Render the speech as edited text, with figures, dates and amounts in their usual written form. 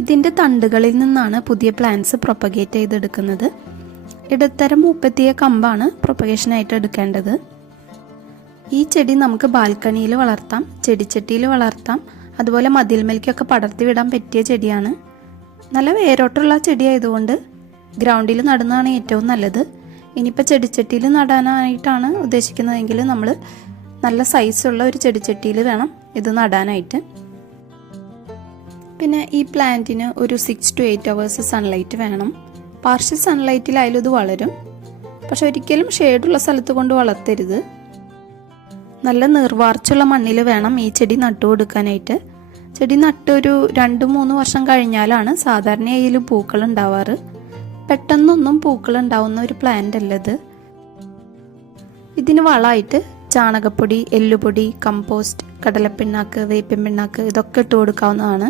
ഇതിൻ്റെ തണ്ടുകളിൽ നിന്നാണ് പുതിയ പ്ലാന്റ്സ് പ്രൊപ്പഗേറ്റ് ചെയ്തെടുക്കുന്നത്. ഇടത്തരം മൂപ്പെത്തിയ കമ്പാണ് പ്രൊപ്പഗേഷനായിട്ട് എടുക്കേണ്ടത്. ഈ ചെടി നമുക്ക് ബാൽക്കണിയിൽ വളർത്താം, ചെടിച്ചട്ടിയിൽ വളർത്താം, അതുപോലെ മതിൽമേൽക്കൊക്കെ പടർത്തി വിടാൻ പറ്റിയ ചെടിയാണ്. നല്ല വേരോട്ടുള്ള ചെടി ആയതുകൊണ്ട് ഗ്രൗണ്ടിൽ നടുന്നതാണ് ഏറ്റവും നല്ലത്. ഇനിയിപ്പോൾ ചെടിച്ചട്ടിയിൽ നടാനായിട്ടാണ് ഉദ്ദേശിക്കുന്നതെങ്കിൽ നമ്മൾ നല്ല സൈസുള്ള ഒരു ചെടിച്ചട്ടിയിൽ വേണം ഇത് നടാനായിട്ട്. പിന്നെ ഈ പ്ലാന്റിന് ഒരു 6 to 8 hours സൺലൈറ്റ് വേണം. പാർഷ്യൽ സൺലൈറ്റിലായാലും ഇത് വളരും, പക്ഷെ ഒരിക്കലും ഷെയ്ഡുള്ള സ്ഥലത്ത് കൊണ്ട് വളർത്തരുത്. നല്ല നീർവാർച്ചുള്ള മണ്ണിൽ വേണം ഈ ചെടി നട്ടു കൊടുക്കാനായിട്ട്. ചെടി നട്ടൊരു 2-3 വർഷം കഴിഞ്ഞാലാണ് സാധാരണയായി ഇതിൽ പൂക്കൾ ഉണ്ടാവാറ്. പെട്ടെന്നൊന്നും പൂക്കൾ ഉണ്ടാവുന്ന ഒരു പ്ലാന്റ് അല്ലത്. ഇതിന് വളമായിട്ട് ചാണകപ്പൊടി, എല്ലുപൊടി, കമ്പോസ്റ്റ്, കടലപ്പിണ്ണാക്ക്, വേപ്പിൻ പിണ്ണാക്ക് ഇതൊക്കെ ഇട്ട് കൊടുക്കാവുന്നതാണ്.